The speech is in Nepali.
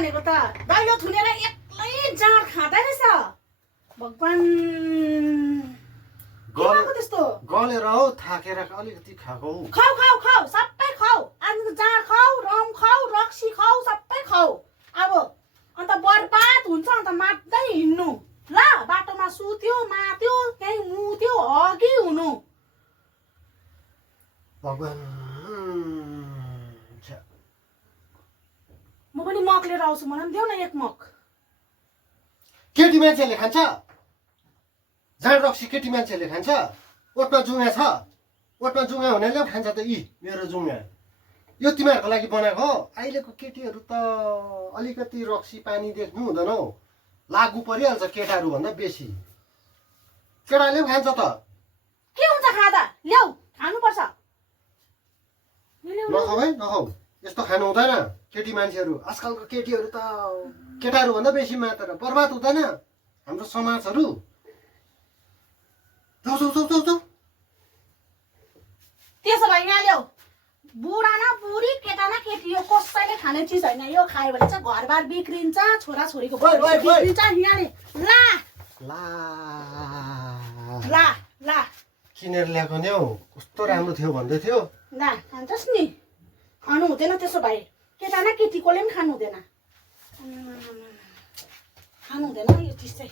भनेको त दैलो थुनेर एक्लै जाँड खाँदै रहेछ भगवान गएको त्यस्तो गलेर हौ थाकेर अलिकति खाएको हौ खाऊ खाऊ खाऊ सबै खाऊ आजको जाँड खाऊ रम खाऊ रक्सी खाऊ सबै खाऊ अब अन्त बर्बाद हुन्छ अन्त मात्दै हिँड्नु ल बाटोमा सुत्यो मात्यो त्यही मुत्यो हगी हुनु भगवान म पनि मग लिएर आउँछु मलाई पनि देऊ न एक मग केटी मान्छेले खान्छ जाँड रक्सी केटी मान्छेले खान्छ ओठमा जुङ्गा छ ओठमा जुङ्गा हुनेले खान्छ त यी मेरो जुङ्गा यो तिमीहरूको लागि बनाएको हो अहिलेको केटीहरू त अलिकति रक्सी पानी देख्नु हुँदैन हौ लागु परिहाल्छ केटाहरू भन्दा बेसी केटाले पनि खान्छ त के हुन्छ खाँदा ल्याऊ खानुपर्छ नखाऊ है नखाऊ यस्तो खानु हुँदैन केटी मान्छेहरू आजकलको केटीहरू त केटाहरू भन्दा बेसी मात्र बर्बाद हुँदैन हाम्रो समाजहरू जाऊ जाऊ जाऊ जाऊ जाऊ त्यसो भए यहाँ ल्याऊ बुढा न बुढी केटा न केटी यो कसैले खाने चिज होइन यो खायो भने चाहिँ घरबार बिग्रिन्छ छोराछोरीको बिग्रिन्छ यहाँले ला ला ला ला किनेर ल्याएको नि हौ कस्तो राम्रो थियो भन्दै थियो ला खान्छस् नि खानु हुँदैन त्यसो भए केटा न केटीकोले पनि खानु हुँदैन खानु हुँदैन यो चिज चाहिँ